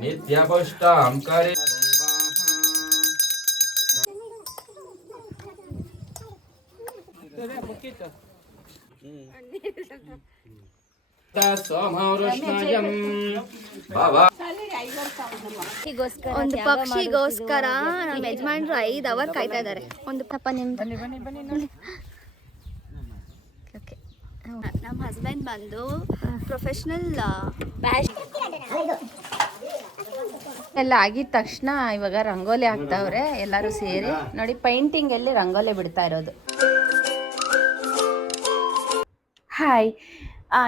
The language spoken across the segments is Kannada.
नित्यपुष्टां करि सोमवृष्णयं भव ಒಂದು ಪಕ್ಷಿಗೋಸ್ಕರ ನಮ್ಮ ಯಜಮಾನ್ರು ಐದು ಅವರ್ ಕಾಯ್ತಾ ಇದ್ದಾರೆ ಒಂದು ಪಾಪ ನಿಮ್ದು ಓಕೆ ನಮ್ಮ ಹಸ್ಬೆಂಡ್ ಬಂದು ಪ್ರೊಫೆಷ್ನಲ್ ಎಲ್ಲ ಆಗಿದ ತಕ್ಷಣ ಇವಾಗ ರಂಗೋಲಿ ಹಾಕ್ತಾವ್ರೆ, ಎಲ್ಲರೂ ಸೇರಿ. ನೋಡಿ ಪೈಂಟಿಂಗ್ ಅಲ್ಲಿ ರಂಗೋಲಿ ಬಿಡ್ತಾ ಇರೋದು. ಹಾಯ್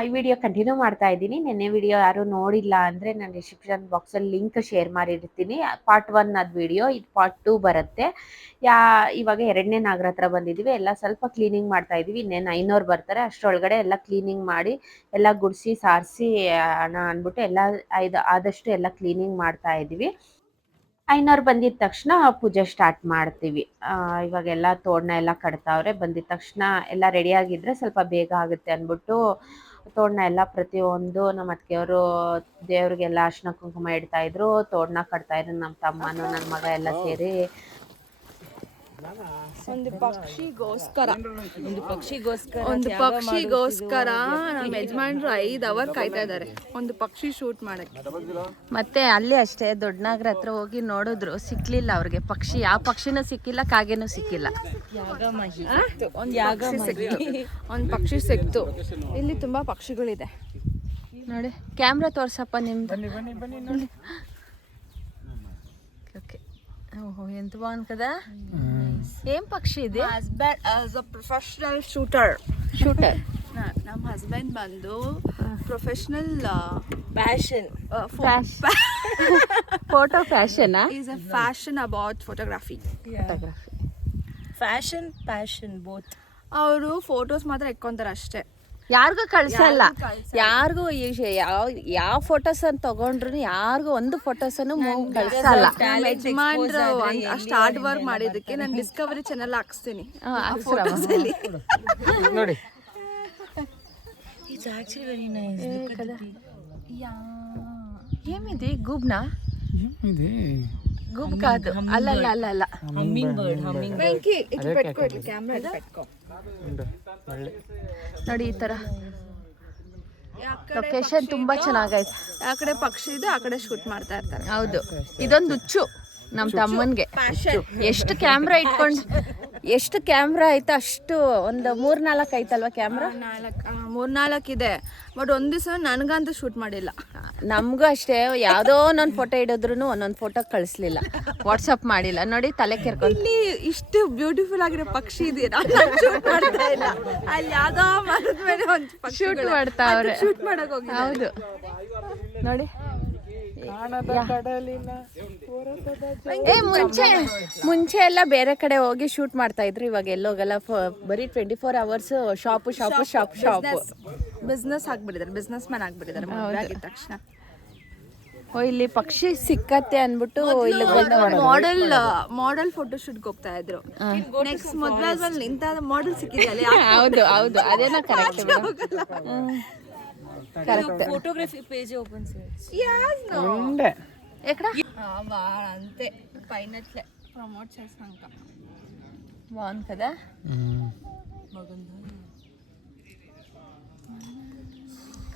ಈ ವಿಡಿಯೋ ಕಂಟಿನ್ಯೂ ಮಾಡ್ತಾ ಇದ್ದೀನಿ. ನಿನ್ನೆ ವಿಡಿಯೋ ಯಾರು ನೋಡಿಲ್ಲ ಅಂದರೆ ನಾನು ಡಿಸ್ಕ್ರಿಪ್ಷನ್ ಬಾಕ್ಸಲ್ಲಿ ಲಿಂಕ್ ಶೇರ್ ಮಾಡಿರ್ತೀನಿ. ಪಾರ್ಟ್ ಒನ್ ಅದು ವಿಡಿಯೋ ಇದು ಪಾರ್ಟ್ ಟೂ ಬರುತ್ತೆ. ಯಾ, ಇವಾಗ ಎರಡನೇ ನಾಗರ ಹತ್ರ ಬಂದಿದ್ದೀವಿ ಎಲ್ಲ ಸ್ವಲ್ಪ ಕ್ಲೀನಿಂಗ್ ಮಾಡ್ತಾ ಇದ್ದೀವಿ ಇನ್ನೇನು ಐನೋರು ಬರ್ತಾರೆ. ಅಷ್ಟರೊಳಗಡೆ ಎಲ್ಲ ಕ್ಲೀನಿಂಗ್ ಮಾಡಿ, ಎಲ್ಲ ಗುಡಿಸಿ, ಸಾರಿಸಿ ಅಣ್ಣ ಅಂದ್ಬಿಟ್ಟು ಎಲ್ಲ ಇದು ಆದಷ್ಟು ಎಲ್ಲ ಕ್ಲೀನಿಂಗ್ ಮಾಡ್ತಾ ಇದ್ದೀವಿ ಐನೋರು ಬಂದಿದ ತಕ್ಷಣ ಪೂಜೆ ಸ್ಟಾರ್ಟ್ ಮಾಡ್ತೀವಿ. ಇವಾಗ ಇವಾಗೆಲ್ಲ ತೋಡನ್ನ ಎಲ್ಲ ಕಟ್ತಾವ್ರೆ. ಬಂದಿದ ತಕ್ಷಣ ಎಲ್ಲ ರೆಡಿಯಾಗಿದ್ದರೆ ಸ್ವಲ್ಪ ಬೇಗ ಆಗುತ್ತೆ ಅಂದ್ಬಿಟ್ಟು ತೋರಣ ಎಲ್ಲ ಪ್ರತಿಯೊಂದು ನಮ್ಮ ಅತ್ತಿಗೆಯವರು ದೇವ್ರಿಗೆಲ್ಲ ಅರ್ಶಿನ ಕುಂಕುಮ ಇಡ್ತಾ ಇದ್ರು. ತೋರಣ ಕಟ್ತಾ ಇದ್ರು ನಮ್ಮ ತಮ್ಮನು ನನ್ನ ಮಗ ಎಲ್ಲ ಸೇರಿ. ಒಂದು ಪಕ್ಷಿಗೋಸ್ಕರ. ಒಂದು ಪಕ್ಷಿಗೋಸ್ಕರ ಒಂದು ಪಕ್ಷಿಗೋಸ್ಕರ ನಮ್ಮ ಯಜಮಾನ್ರು ಐದು ಅವರ್ ಕಾಯ್ತಾ ಇದ್ದಾರೆ. ಒಂದು ಪಕ್ಷಿ ಶೂಟ್ ಮಾಡಕ್ಕೆ. ಮತ್ತೆ ಅಲ್ಲಿ ಅಷ್ಟೇ ದೊಡ್ಡನಾಗರ ಹತ್ರ ಹೋಗಿ ನೋಡಿದ್ರು ಸಿಕ್ಲಿಲ್ಲ ಅವ್ರಿಗೆ. ಪಕ್ಷಿ ಯಾವ ಪಕ್ಷಿನೂ ಸಿಕ್ಕಿಲ್ಲ ಕಾಗೆನೂ ಸಿಕ್ಕಿಲ್ಲ. ಒಂದು ಯಾಗ ಸಿಕ್ತು. ಒಂದು ಪಕ್ಷಿ ಸಿಕ್ತು. ಇಲ್ಲಿ ತುಂಬಾ ಪಕ್ಷಿಗಳಿದೆ. ನೋಡಿ ಕ್ಯಾಮ್ರಾ ತೋರ್ಸಪ್ಪ ನಿಮ್ದು. ಓಹೋ ಎಂತ ಬಾ ಅನ್ಕದ ಏನ್ ಪಕ್ಷಿ ಇದೆ? Husband as a professional shooter shooter ನಮ್ಮ ಹಸ್ಬೆಂಡ್ ಬಂದು professional fashion photo fashion is a fashion about photography fashion fashion passion both ಅವರು ಫೋಟೋಸ್ ಮಾತ್ರ ಇಟ್ಕೊಂತಾರೆ ಅಷ್ಟೇ. ಯಾರಿಗೂ ಕಳ್ಸಲ್ಲ. ಯಾರಿಗೂ ಯಾವ ಯಾವ ಫೋಟೋಸ್ ಅನ್ನ ತಗೊಂಡ್ರು ಯಾರಿಗೂ ಒಂದು ಫೋಟೋಸ್ ಅನ್ನು ಕಳ್ಸಲ್ಲ. ಅಷ್ಟು ಹಾರ್ಡ್ ವರ್ಕ್ ಮಾಡಿದ್ದಕ್ಕೆ ನಾನು ಡಿಸ್ಕವರಿ ಚಾನಲ್ ಹಾಕ್ಸ್ತೀನಿ. ನೋಡಿ. It's actually. Look at the tree. ఏమిది గుబ్నా గుబ్ కాదు అల్ల అల్ల అల్ల అల్ల Hummingbird, hummingbird. ಬೆಂಕಿ ಇದು ಪೆಟ್ಕೋ ಇಲ್ಲಿ ಕ್ಯಾಮ್ರಾ ಇದು ಪೆಟ್ಕೋ ನೋಡಿ ಈ ತರ ಲೊಕೇಶನ್ ತುಂಬಾ ಚೆನ್ನಾಗೈತೆ ಆ ಕಡೆ ಪಕ್ಷಿ ಇದೆ ಆ ಕಡೆ ಶೂಟ್ ಮಾಡ್ತಾ ಇರ್ತಾರೆ ಹೌದು ಇದೊಂದು ಹುಚ್ಚು ನಮ್ಮ ತಮ್ಮನ್ಗೆ ಎಷ್ಟು ಕ್ಯಾಮ್ರಾ ಇಟ್ಕೊಂಡು ಎಷ್ಟು ಕ್ಯಾಮ್ರಾ ಐತೆ ಅಷ್ಟು ಒಂದು ಮೂರ್ ನಾಲ್ಕು ಐತಲ್ವಾ ಕ್ಯಾಮ್ರಾ ನಾಲ್ಕು ಮೂರ್ನಾಲ್ಕು ಇದೆ. ಬಟ್ ಒಂದ್ ದಿವಸ ನನಗಂತೂ ಶೂಟ್ ಮಾಡಿಲ್ಲ. ನಮಗೂ ಅಷ್ಟೇ. ಯಾವುದೋ ಒಂದೊಂದು ಫೋಟೋ ಇಡಿದ್ರು ಒಂದೊಂದು ಫೋಟೋ ಕಳಿಸ್ಲಿಲ್ಲ. ವಾಟ್ಸಪ್ ಮಾಡಿಲ್ಲ. ನೋಡಿ ತಲೆ ಕೆರ್ಕೊಂಡು. ಇಲ್ಲಿ ಇಷ್ಟು ಬ್ಯೂಟಿಫುಲ್ ಆಗಿರೋ ಪಕ್ಷಿ ಇದೆಯಾ ಶೂಟ್ ಮಾಡ್ತಾ ಇಲ್ಲ. ಅಲ್ಲಿ ಯಾವ್ದೋ ಮರದ ಮೇಲೆ ಒಂದು ಶೂಟ್ ಮಾಡ್ತಾವ್ರೆ. ಶೂಟ್ ಮಾಡಕ್ ಹೌದು. ನೋಡಿ. ಏ ಮುಂಚೆ ಮುಂಚೆ ಎಲ್ಲ ಬೇರೆ ಕಡೆ ಹೋಗಿ ಶೂಟ್ ಮಾಡ್ತಾ ಇದ್ರು. ಇವಾಗ ಎಲ್ಲೋಗಲ್ಲ. ಬರೀ twenty four hours shop shop shop shop business ಆಗ್ಬಿಟ್ಟಿದ್ದಾರೆ. Businessman ಆಗ್ಬಿಟ್ಟಿದ್ದಾರೆ. ಆಗಿದ ತಕ್ಷಣ. ಓ ಇಲ್ಲಿ ಪಕ್ಷಿ ಸಿಕ್ಕತ್ತೆ ಅನ್ಬಿಟ್ಟು ಇಲ್ಲಿ ಮಾಡೆಲ್ ಮಾಡೆಲ್ ಫೋಟೋ ಶೂಟ್ಗೆ ಹೋಗ್ತಾ ಇದ್ರು. ನೆಕ್ಸ್ಟ್ ಮದ್ವೆ ಆದ್ಮೇಲೆ ಮಾಡೆಲ್ ಸಿಕ್ಕಿದ್ಯಾಲೆ ಹೌದು ಹೌದು. ಅದೇನೋ correct Correct Photography page opens here. ఎక్కడ వాళ్ళ అంతే పైనట్లే ప్రమోట్ చేసినాక బాగుంది కదా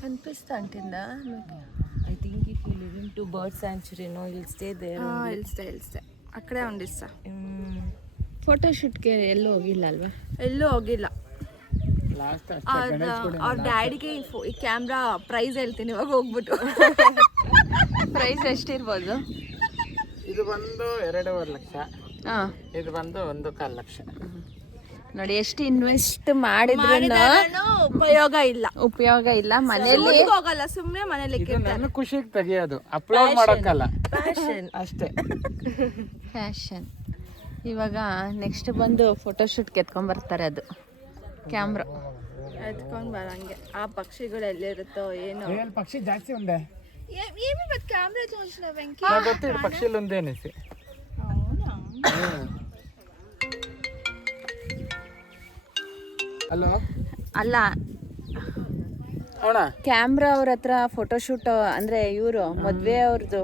కనిపిస్తా అంటుందా I think if you live into bird sanctuary, no, you'll stay there. only. ಇಲ್ಸ್ತೆ ಇಲ್ಸ್ತೆ ಅಕ್ಕಡೆ ಒಂದಿಸ್ತ Mm. Photo ಶೂಟ್ಗೆ ಎಲ್ಲೂ ಹೋಗಿಲ್ಲ ಅಲ್ವಾ ಎಲ್ಲೂ ಹೋಗಿಲ್ಲ ಅವ್ರ ಡ್ಯಾಡಿಗೆ ಈ ಕ್ಯಾಮ್ರಾ ಪ್ರೈಸ್ ಹೇಳ್ತೀನಿ ಇವಾಗ ಹೋಗ್ಬಿಟ್ಟು. ಪ್ರೈಸ್ ಎಷ್ಟಿರ್ಬೋದು? ಇದು ಬಂದು ಎರಡೂವರೆ ಲಕ್ಷ. ಹಾಂ. ಇದು ಬಂದು ಒಂದು ಕಾಲು ಲಕ್ಷ. ನೋಡಿ ಎಷ್ಟು ಇನ್ವೆಸ್ಟ್ ಮಾಡಿದ್ರು ಉಪಯೋಗ ಇಲ್ಲ. ಉಪಯೋಗ ಇಲ್ಲ ಮನೆಯಲ್ಲಿ ಹೋಗಲ್ಲ ಸುಮ್ಮನೆ ಮನೇಲಿ ನನ್ನ ಖುಷಿಗೆ ತೆಗಿಯೋದು ಅಪ್ಲೋಡ್ ಮಾಡಕ್ಕಲ್ಲ. ಫ್ಯಾಷನ್ ಅಷ್ಟೇ. ಫ್ಯಾಷನ್ ಇವಾಗ ನೆಕ್ಸ್ಟ್ ಬಂದು ಫೋಟೋಶೂಟ್ ಶೂಟ್ಗೆ ಎತ್ಕೊಂಡ್ಬರ್ತಾರೆ ಅದು. ಕ್ಯಾಮ್ರಾ. ಎತ್ಕೊಂಡು ಬರಂಗೆ ಆ ಪಕ್ಷಿಗಳು ಎಲ್ಲಿರುತ್ತೋ ಏನೋ. ರೇಲ್ ಪಕ್ಷಿ ಜಾಸ್ತಿ ಒಂದೇ? ಹಲೋ? ಅಲ್ಲ ಅಣ್ಣ? ಕ್ಯಾಮ್ರಾ ಅವ್ರ ಹತ್ರ ಫೋಟೋಶೂಟ್ ಅಂದ್ರೆ ಇವರು ಮದ್ವೆ ಅವ್ರದ್ದು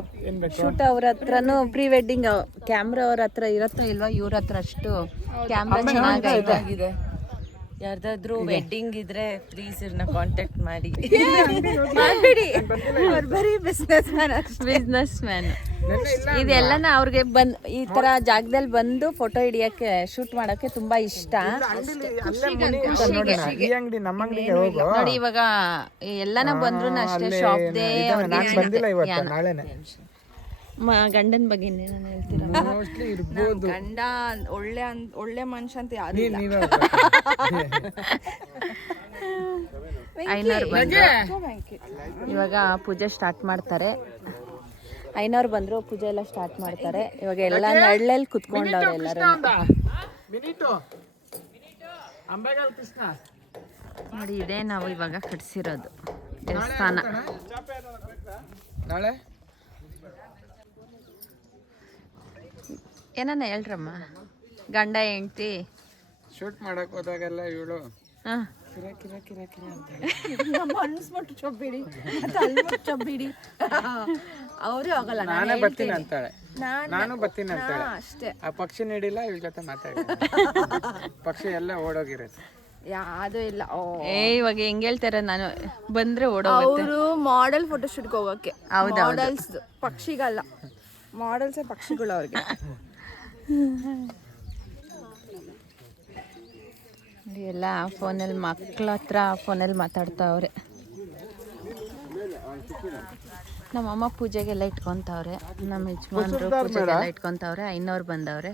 ಶೂಟ್ ಅವ್ರ ಹತ್ರನು ಪ್ರೀ ವೆಡ್ಡಿಂಗ್ ಕ್ಯಾಮ್ರಾ ಅವ್ರ ಹತ್ರ ಇರತ್ತಾ ಇಲ್ವಾ ಇವ್ರ ಹತ್ರ ಅಷ್ಟು ಕ್ಯಾಮ್ರಾ ಇದಾಗಿದೆ ಯಾರ್ದಾದ್ರೂ ವೆಡ್ಡಿಂಗ್ ಇದ್ರೆ ಪ್ಲೀಸ್ ಇವ್ರನ್ನ ಕಾಂಟ್ಯಾಕ್ಟ್ ಮಾಡಿ. ಮಾಡ್ಬಿಡಿ. ಅವ್ರು ಬರೀ ಬಿಸ್ನೆಸ್ ಮ್ಯಾನ್ ಬಿಸ್ನೆಸ್ ಮ್ಯಾನ್ ಇದೆಲ್ಲನ ಅವ್ರಿಗೆ ಬಂದ್ ಈ ತರ ಜಾಗದಲ್ಲಿ ಬಂದು ಫೋಟೋ ಹಿಡಿಯಕ್ಕೆ ಶೂಟ್ ಮಾಡಕ್ಕೆ ತುಂಬಾ ಇಷ್ಟ. ನೋಡಿ ಇವಾಗ ಎಲ್ಲಾನ ಬಂದ್ರು ಅಷ್ಟೇ ಶಾಪ್ ದೇ ಗಂಡನ ಬಗ್ಗೆ ನಾನು ಹೇಳ್ತೀರಾ? ಮೋಸ್ಟ್ಲಿ ಇರ್ಬೋದು. ಗಂಡ ಒಳ್ಳೆ ಅನ್- ಒಳ್ಳೆ ಮನುಷ್ಯ ಅಂತ ಯಾರು ಇಲ್ಲ. ಬಂದ್ರು. ಇವಾಗ ಪೂಜೆ ಸ್ಟಾರ್ಟ್ ಮಾಡ್ತಾರೆ. ಐನವ್ರು ಬಂದ್ರು ಪೂಜೆ ಎಲ್ಲ ಸ್ಟಾರ್ಟ್ ಮಾಡ್ತಾರೆ. ಇವಾಗ ಎಲ್ಲ ನಳ್ಳಲ್ಲಿ ಕುತ್ಕೊಂಡವ್ರೆ ಎಲ್ಲರೂ. ಮಿನಿಟು ಅಂಬೆಗಾಲ್ ಕೃಷ್ಣ. ನೋಡಿ ಇದೇ ನಾವು ಇವಾಗ ಕಟ್ಸಿರೋದು. ದೇವಸ್ಥಾನ. ನಾಳೆ? ಏನನ್ನ ಹೇಳ್ರಮ್ಮ? ಗಂಡ ಹೆಂಡ್ತಿ? ಶೂಟ್ ಮಾಡಕ್ ಹೋದಾಗೆಲ್ಲ ಇವಳು ಹಾ. ಕಿರ ಕಿರ ಕಿರ ಕಿರ ಅಂತ ಅನ್ಸ್ಬಿಟ್ಟು ಚೊಬ್ಬಿಡಿ ಅಲ್ಬಿಟ್ಟು ಚೊಬ್ಬಿಡಿ ಅವರು ಹೋಗಲ್ಲ ನಾನು ಬರ್ತೀನಿ ಅಂತಾಳೆ. ನಾನ್- ನಾನು ಬರ್ತೀನಿ ಅಂತಾಳೆ. ಅಷ್ಟೇ. ಆ ಪಕ್ಷಿ ನೀಡಿಲ್ಲ ಇವ್ರ ಜೊತೆ ಮಾತಾಡಿ. ಪಕ್ಷಿ ಎಲ್ಲ ಓಡೋಗಿರುತ್ತೆ. ಯಾವುದು ಇಲ್ಲ. ಓ. ಏ ಇವಾಗ ಹೆಂಗ್ ಹೇಳ್ತಾರೆ ನಾನು? ಬಂದ್ರೆ ಓಡೋಗುತ್ತೆ. ಅವರು ಮಾಡೆಲ್ ಫೋಟೋಶೂಟ್ಗೆ ಹೋಗಕ್ಕೆ ಹೌದಾ ಮಾಡೆಲ್ಸ್ ಪಕ್ಷಿಗಲ್ಲ. ಮಾಡೆಲ್ಸ್ ಪಕ್ಷಿಗಳು ಅವ್ರಿಗೆ. ಎಲ್ಲ ಫೋನಲ್ಲಿ ಮಕ್ಳ ಹತ್ರ ಫೋನಲ್ಲಿ ಮಾತಾಡ್ತಾವ್ರೆ. ನಮ್ಮಮ್ಮ ಪೂಜೆಗೆಲ್ಲ ಇಟ್ಕೊತಾವ್ರೆ ನಮ್ಮ ಯಜಮಾನ್ರು ಪೂಜೆಗೆಲ್ಲ ಇಟ್ಕೊತಾವ್ರೆ ಐನವ್ರು ಬಂದವ್ರೆ.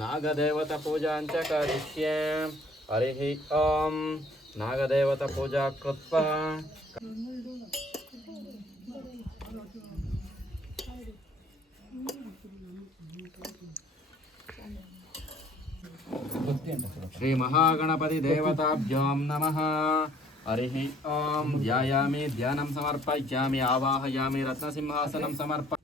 नागदेवता पूजा च करिष्ये हरिः नागदेवता पूजा कृत्वा श्रीमहागणपतिदेवताभ्यां नमः हरिः ॐ ध्यायामि, ध्यानं समर्पयिष्यामि, आवाहयामि, रत्नसिंहासनं समर्प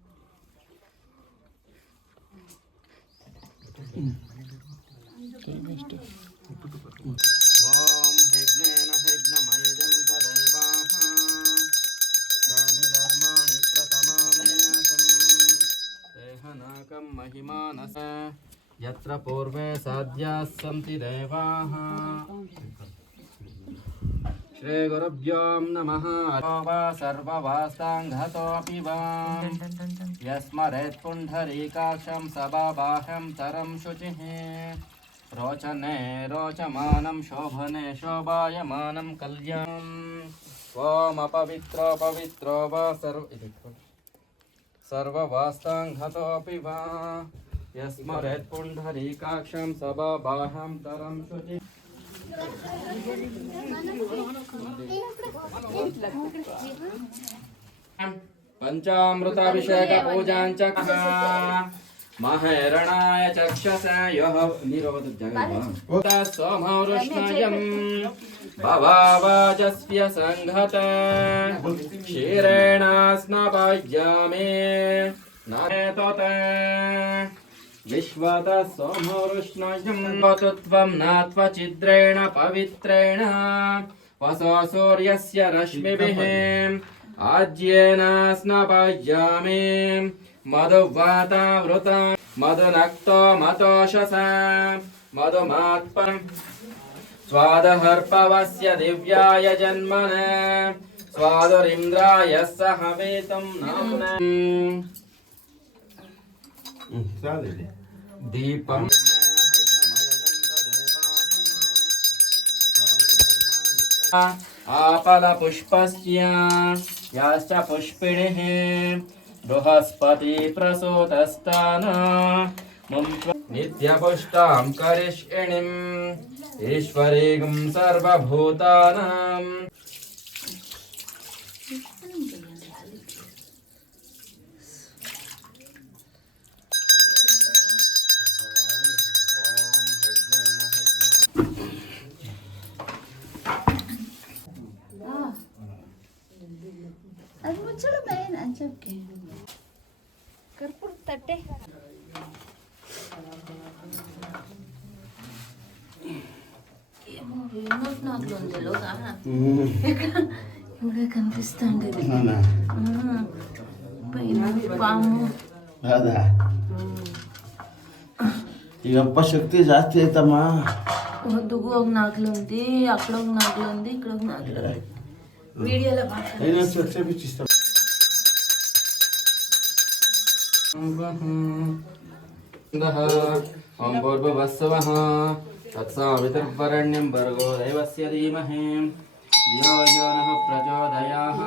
ॐ यज्ञमयजं तदेवाः। तानि धर्माणि प्रथमान्यासम् देहनाकं महिमानस। यत्र पूर्वे साध्याः देवाः। श्रीगुरुभ्यो नमः। वा सर्ववास्ताङ्घतोऽपि वा। यस्मरेत् पुण्डरीकाक्षं सभाबाह्यं तरं शुचिः। रोचने रोचमानं, शोभने शोभायमानं कल्याणम् त्वमपवित्रो पवित्रो वा सर्व सर्ववास्ताङ्घतोऽपि वा। यस्मरेत् पुण्डरीकाक्षं सभाबाह्यं तरं शुचिः। पंचामृताभिषेक पूजाञ्च महरणाय चक्षस यः निरवतु जगत सोमवृष्णयम् भवावाचस्य सङ्घत विश्वतः सोमौरुष्णयम् नात्वचिद्रेण पवित्रेण वसो सूर्यस्य रश्मिभिः आज्येन स्नपय्यामि। मधुवातावृत मधुनक्तो मतोषसा मधुमात्पम् स्वादहर्पवस्य दिव्याय जन्मने, स्वादुरिन्द्राय सह वेतं नाम्ना। దీపం आपलपुष्पस्य याश्च पुष्पिणः बृहस्पति प्रसूतस्तान नित्यपुष्टां करिष्णिम् ईश्वरीगं सर्वभूतानाम् सबके कर्पूर तट्टे రిమోట్ నాకు ఉందిలో కానా శక్తి జాస్తి అవుతామా? వద్దుగు ఒక నాకులు ఉంది అక్కడ ఒక నాకులు ఉంది ఇక్కడ ఒక నాకులు ఉంది. వీడియోలో బాగా ओम पूर्ववस्वः तत्सावितुर्वरण्यं भर्गो देवस्य धीमहि धियो यो नः प्रचोदयात्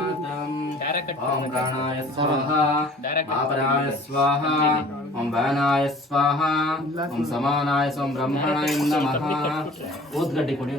ॐ प्राणाय स्वाहा आपराय स्वाहा ॐ वानाय स्वाहा ॐ समानाय स्वं ब्रह्मणाय नमः। उद्घटिकुणि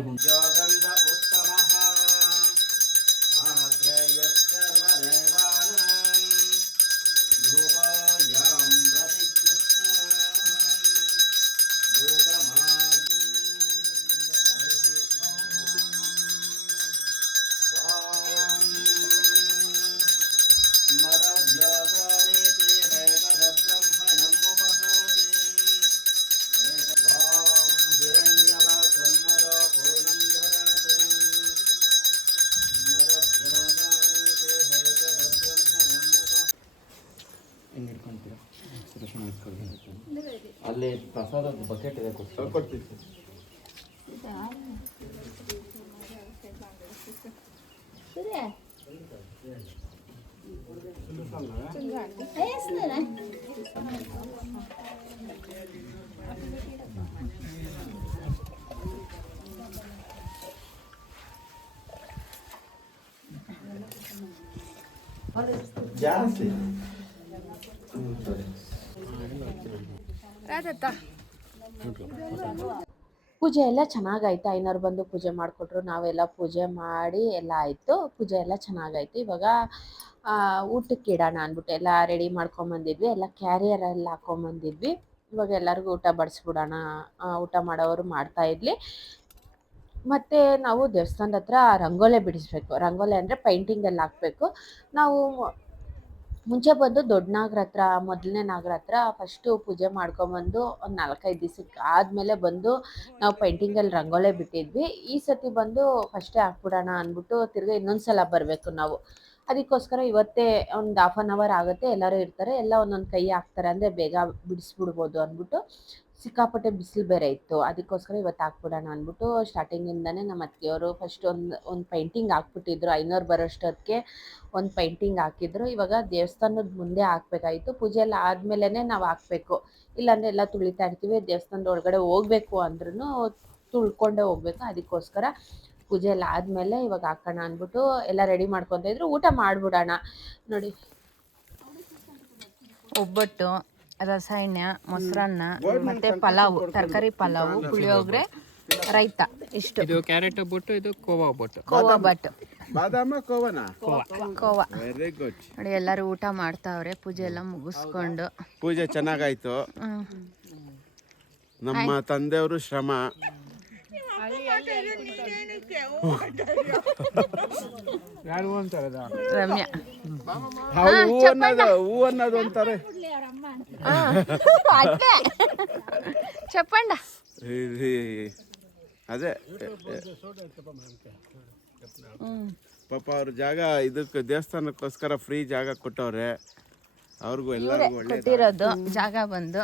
ಅಲ್ಲಿ ಪ್ರಸಾದದ ಬಕೆಟ್ ಇದೆ ಕೊಡ್ತೀನಿ ಜಾಸ್ತಿ ಪೂಜೆ ಎಲ್ಲ ಚೆನ್ನಾಗಾಯ್ತು? ಐನವ್ರು ಬಂದು ಪೂಜೆ ಮಾಡಿಕೊಟ್ರು. ನಾವೆಲ್ಲ ಪೂಜೆ ಮಾಡಿ ಎಲ್ಲ ಆಯಿತು. ಪೂಜೆ ಎಲ್ಲ ಚೆನ್ನಾಗಾಯ್ತು. ಇವಾಗ ಊಟಕ್ಕೆ ಇಡೋಣ ಅಂದ್ಬಿಟ್ಟು ಎಲ್ಲ ರೆಡಿ ಮಾಡ್ಕೊಂಬಂದಿದ್ವಿ. ಎಲ್ಲ ಕ್ಯಾರಿಯರೆಲ್ಲ ಹಾಕೊಂಬಂದಿದ್ವಿ. ಇವಾಗ ಎಲ್ಲರಿಗೂ ಊಟ ಬಡಿಸ್ಬಿಡೋಣ. ಊಟ ಮಾಡೋರು ಮಾಡ್ತಾ ಇರಲಿ ಮತ್ತು ನಾವು ದೇವಸ್ಥಾನದ ಹತ್ರ ರಂಗೋಲೆ ಬಿಡಿಸ್ಬೇಕು. ರಂಗೋಲೆ ಅಂದರೆ ಪೈಂಟಿಂಗಲ್ಲಿ ಹಾಕಬೇಕು. ನಾವು ಮುಂಚೆ ಬಂದು ದೊಡ್ಡ ನಾಗರ ಹತ್ರ, ಮೊದಲನೇ ನಾಗರ ಹತ್ರ ಫಸ್ಟು ಪೂಜೆ ಮಾಡ್ಕೊಂಬಂದು ಒಂದು ನಾಲ್ಕೈದು ದಿವಸಕ್ಕೆ ಆದಮೇಲೆ ಬಂದು ನಾವು ಪೇಂಟಿಂಗಲ್ಲಿ ರಂಗೋಲೆ ಬಿಟ್ಟಿದ್ವಿ. ಈ ಸತಿ ಬಂದು ಫಸ್ಟೇ ಹಾಕ್ಬಿಡೋಣ ಅಂದ್ಬಿಟ್ಟು ತಿರ್ಗಿ ಇನ್ನೊಂದು ಸಲ ಬರಬೇಕು ನಾವು. ಅದಕ್ಕೋಸ್ಕರ ಇವತ್ತೇ ಒಂದು ಹಾಫ್ ಆನ್ ಅವರ್ ಆಗುತ್ತೆ, ಎಲ್ಲರೂ ಇರ್ತಾರೆ, ಎಲ್ಲ ಒಂದೊಂದು ಕೈ ಹಾಕ್ತಾರೆ ಅಂದರೆ ಬೇಗ ಬಿಡಿಸ್ಬಿಡ್ಬೋದು ಅಂದ್ಬಿಟ್ಟು ಸಿಕ್ಕಾಪಟ್ಟೆ ಬಿಸಿಲು ಬೇರೆ ಇತ್ತು. ಅದಕ್ಕೋಸ್ಕರ ಇವತ್ತು ಹಾಕ್ಬಿಡೋಣ ಅಂದ್ಬಿಟ್ಟು ಸ್ಟಾರ್ಟಿಂಗಿಂದನೇ ನಮ್ಮ ಅತ್ತಿಗೆಯವರು ಫಸ್ಟ್ ಒಂದು ಒಂದು ಪೈಂಟಿಂಗ್ ಹಾಕ್ಬಿಟ್ಟಿದ್ರು. ಐನೂರು ಬರೋಷ್ಟೊತ್ತಿಗೆ ಒಂದು ಪೈಂಟಿಂಗ್ ಹಾಕಿದ್ರು. ಇವಾಗ ದೇವಸ್ಥಾನದ ಮುಂದೆ ಹಾಕ್ಬೇಕಾಯಿತು. ಪೂಜೆ ಎಲ್ಲ ಆದಮೇಲೆ ನಾವು ಹಾಕ್ಬೇಕು. ಇಲ್ಲಾಂದರೆ ಎಲ್ಲ ತುಳಿತಾ ಇರ್ತೀವಿ. ದೇವಸ್ಥಾನದ ಒಳಗಡೆ ಹೋಗ್ಬೇಕು ಅಂದ್ರೂ ತುಳ್ಕೊಂಡೇ ಹೋಗ್ಬೇಕು. ಅದಕ್ಕೋಸ್ಕರ ಪೂಜೆ ಎಲ್ಲ ಆದಮೇಲೆ ಇವಾಗ ಹಾಕೋಣ ಅಂದ್ಬಿಟ್ಟು ಎಲ್ಲ ರೆಡಿ ಮಾಡ್ಕೊತಾ ಇದ್ರು. ಊಟ ಮಾಡಿಬಿಡೋಣ. ನೋಡಿ. ಒಬ್ಬಟ್ಟು. ರಸಾಯನ ಮೊಸರನ್ನ ಮತ್ತೆ ಪಲಾವ್ ತರಕಾರಿ ಪಲಾವು ಪುಳಿಯೋಗರೆ ರೈತ ಇಷ್ಟು. ಇದು ಕ್ಯಾರೆಟ್ ಬೊಟ್ಟು ಇದು ಕೋವಾ ಬೊಟ್ಟು ಕೋವಾ ಬಟ್ ಬಾದಾಮ ಕೋವನ? ಕೋವಾ. ವೆರಿ ಗುಡ್ ನೋಡಿ ಎಲ್ಲರೂ ಊಟ ಮಾಡ್ತಾವ್ರೆ ಪೂಜೆ ಎಲ್ಲ ಮುಗಿಸ್ಕೊಂಡು. ಪೂಜೆ ಚೆನ್ನಾಗಾಯ್ತು. ನಮ್ಮ ತಂದೆಯವರು ಶ್ರಮ. ಯಾರು ಅಂತಾರದ ರಮ್ಯಾ. ಹೌ ಅನ್ನೋದು ಹೂ ಅನ್ನೋದು ಅಂತಾರೆ. ಚಪ್ಪಂಡ ಈ- ಅದೇ ಪಾಪ ಅವ್ರ ಜಾಗ ಇದಕ್ಕೆ ದೇವಸ್ಥಾನಕ್ಕೋಸ್ಕರ ಫ್ರೀ ಜಾಗ ಕೊಟ್ಟವ್ರೆ. ಅವ್ರಿಗೂ ಎಲ್ಲರಿಗೂ ಒಳ್ಳೆ ಕೊಟ್ಟಿರೋದು ಜಾಗ ಬಂದು.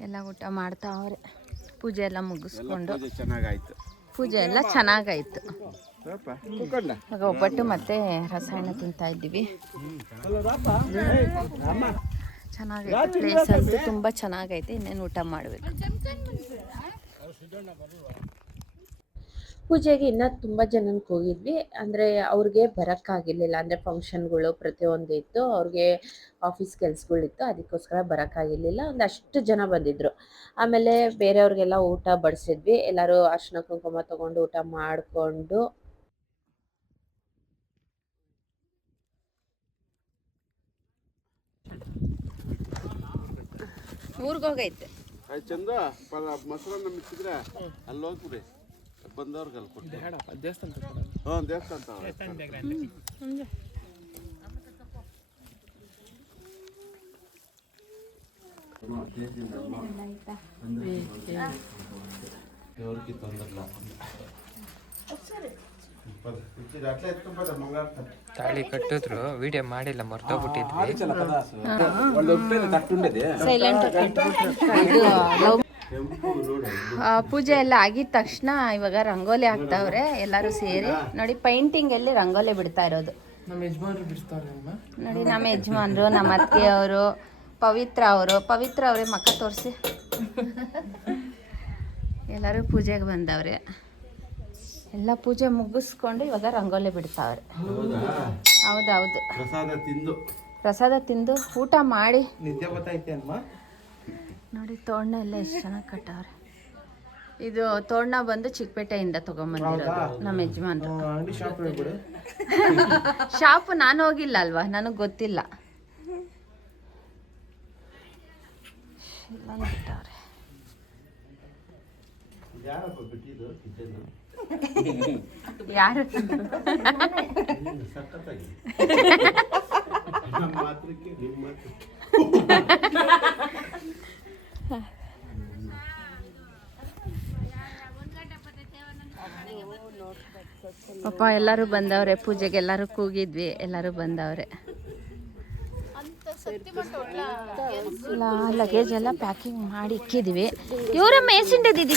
ಎಲ್ಲ ಊಟ ಮಾಡ್ತಾ ಮಾಡ್ತಾವ್ರೆ. ಪೂಜೆ ಎಲ್ಲ ಮುಗಿಸ್ಕೊಂಡು ಪೂಜೆ ಚೆನ್ನಾಗಾಯ್ತು. ಪೂಜೆ ಎಲ್ಲ ಚೆನ್ನಾಗಾಯ್ತು. ಇವಾಗ ಒಬ್ಬಟ್ಟು ಮತ್ತೆ ರಸಾಯನ ತಿಂತಾ ಇದ್ದೀವಿ. ಚೆನ್ನಾಗೈತೆ ಪ್ಲೇಸ್ ಅಂತೂ ತುಂಬ ಚೆನ್ನಾಗೈತೆ ಇನ್ನೇನು ಊಟ ಮಾಡಬೇಕು? ಪೂಜೆಗೆ ಇನ್ನೂ ತುಂಬ ಜನಕ್ಕೆ ಹೋಗಿದ್ವಿ. ಅಂದರೆ ಅವ್ರಿಗೆ ಬರೋಕ್ಕಾಗಿರ್ಲಿಲ್ಲ. ಅಂದರೆ ಫಂಕ್ಷನ್ಗಳು ಪ್ರತಿಯೊಂದು ಇತ್ತು. ಅವ್ರಿಗೆ ಆಫೀಸ್ ಕೆಲ್ಸಗಳಿತ್ತು ಅದಕ್ಕೋಸ್ಕರ ಬರೋಕ್ಕಾಗಿರ್ಲಿಲ್ಲ. ಒಂದಷ್ಟು ಜನ ಬಂದಿದ್ರು. ಆಮೇಲೆ ಬೇರೆಯವ್ರಿಗೆಲ್ಲ ಊಟ ಬಡಿಸಿದ್ವಿ. ಎಲ್ಲರೂ ಅರ್ಶಿನ ಕುಂಕುಮ ತಗೊಂಡು ಊಟ ಮಾಡಿಕೊಂಡು. ಊರ್ಗೋಗೈತೆ ಚಂದ ಮೊಸರನ್ನ ಮಿಕ್ಕಿದ್ರೆ ಅಲ್ಲಿ ಹೋಗ್ಬಿಡಿ. ಬಂದವ್ರಿಗೆ ಅಲ್ಲಿ ಕೊಟ್ಟು ದೇವಸ್ಥಾನ ಹ್ಞೂ ದೇವಸ್ಥಾನ ತಗೊಳ್ಳಿ. ఎవరికి తొందరలా అట్లా ఎత్తుకుపోతా మంగారు ತಾಳಿ ಕಟ್ಟಿದ್ರು ವಿಡಿಯೋ ಮಾಡಿಲ್ಲ ಮರ್ತೋಗ್ಬಿಟ್ಟಿದ್ವಿ. ಪೂಜೆ ಎಲ್ಲ ಆಗಿದ ತಕ್ಷಣ ಇವಾಗ ರಂಗೋಲಿ ಹಾಕ್ತಾವ್ರೆ ಎಲ್ಲರೂ ಸೇರಿ. ನೋಡಿ ಪೈಂಟಿಂಗ್ ಅಲ್ಲಿ ರಂಗೋಲಿ ಬಿಡ್ತಾ ಇರೋದು. ನಮ್ಮ ಯಜಮಾನ್ರು ಬಿಡಿಸ್ತಾವ್ರೆ ನೋಡಿ ನಮ್ಮ ಯಜಮಾನ್ರು ನಮ್ಮ ಅತ್ತಿಗೆ ಅವರು ಪವಿತ್ರ ಅವರು. ಪವಿತ್ರ ಅವ್ರೆ ಮಕ್ಕ ತೋರಿಸಿ. ಎಲ್ಲರೂ ಪೂಜೆಗೆ ಬಂದವ್ರೆ. ಎಲ್ಲ ಪೂಜೆ ಮುಗಿಸ್ಕೊಂಡು ಇವಾಗ ರಂಗೋಲಿ ಬಿಡ್ತಾವ್ರೆ. ಹೌದೌದು. ಪ್ರಸಾದ ತಿಂದು. ಪ್ರಸಾದ ತಿಂದು ಊಟ ಮಾಡಿ. ನಿದ್ದೆ ಗೊತ್ತೈತೆ ಅಮ್ಮ ನೋಡಿ ತೋರಣ ಎಲ್ಲ ಎಷ್ಟು ಚೆನ್ನಾಗಿ ಕಟ್ಟವ್ರೆ. ಇದು ತೋರಣ ಬಂದು ಚಿಕ್ಕಪೇಟೆಯಿಂದ ತಗೊಂಬಂದಿರೋದು ನಮ್ಮ ಯಜಮಾನ್ರು. ಶಾಪ್ ನಾನು ಹೋಗಿಲ್ಲ ಅಲ್ವಾ? ನನಗೆ ಗೊತ್ತಿಲ್ಲ. ಬಿಟ್ಟವ್ರೆ ಯಾರು? ಪಾಪ ಎಲ್ಲರೂ ಬಂದವ್ರೆ ಪೂಜೆಗೆ ಎಲ್ಲರೂ ಕೂಗಿದ್ವಿ ಎಲ್ಲರೂ ಬಂದವ್ರೆ. ಲಗೇಜ್ ಎಲ್ಲ ಪ್ಯಾಕಿಂಗ್ ಮಾಡಿ ಇಕ್ಕಿದ್ವಿ. ಇವರ ಮೇಸಿಂಡದಿದ್ದು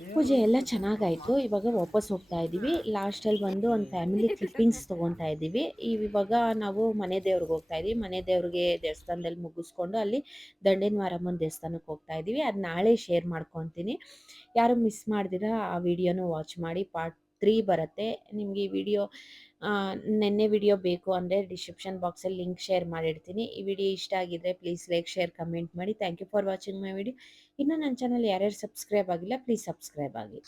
ಪೂಜೆ ಎಲ್ಲ ಚೆನ್ನಾಗಾಯಿತು. ಇವಾಗ ವಾಪಸ್ ಹೋಗ್ತಾ ಇದ್ದೀವಿ ಲಾಸ್ಟಲ್ಲಿ ಬಂದು ಒಂದು ಫ್ಯಾಮಿಲಿ ಕ್ಲಿಪ್ಪಿಂಗ್ಸ್ ತೊಗೊತಾ ಇದ್ದೀವಿ ಇವಾಗ ನಾವು ಮನೆ ದೇವ್ರಿಗೆ ಹೋಗ್ತಾ ಇದ್ದೀವಿ ಮನೆ ದೇವ್ರಿಗೆ ದೇವಸ್ಥಾನದಲ್ಲಿ ಮುಗಿಸ್ಕೊಂಡು ಅಲ್ಲಿ ದಂಡಿನ ಮಾರಮ್ಮನ ದೇವಸ್ಥಾನಕ್ಕೆ ಹೋಗ್ತಾ ಇದ್ದೀವಿ ಅದು ನಾಳೆ ಶೇರ್ ಮಾಡ್ಕೊತೀನಿ. ಯಾರು ಮಿಸ್ ಮಾಡಿದಿರ ಆ ವಿಡಿಯೋನ ವಾಚ್ ಮಾಡಿ. ಪಾರ್ಟ್ ತ್ರೀ ಬರುತ್ತೆ. ನಿಮಗೆ ಈ ವಿಡಿಯೋ ನೆನ್ನೆ ವಿಡಿಯೋ ಬೇಕು ಅಂದರೆ ಡಿಸ್ಕ್ರಿಪ್ಷನ್ ಬಾಕ್ಸಲ್ಲಿ ಲಿಂಕ್ ಶೇರ್ ಮಾಡಿರ್ತೀನಿ. ಈ ವಿಡಿಯೋ ಇಷ್ಟ ಆಗಿದ್ರೆ ಪ್ಲೀಸ್ ಲೈಕ್ ಶೇರ್ ಕಮೆಂಟ್ ಮಾಡಿ. Thank you for watching my video ಇನ್ನು ನನ್ನ ಚಾನಲ್ ಯಾರ್ಯಾರು ಸಬ್ಸ್ಕ್ರೈಬ್ ಆಗಿಲ್ಲ ಪ್ಲೀಸ್ ಸಬ್ಸ್ಕ್ರೈಬ್ ಆಗಿ.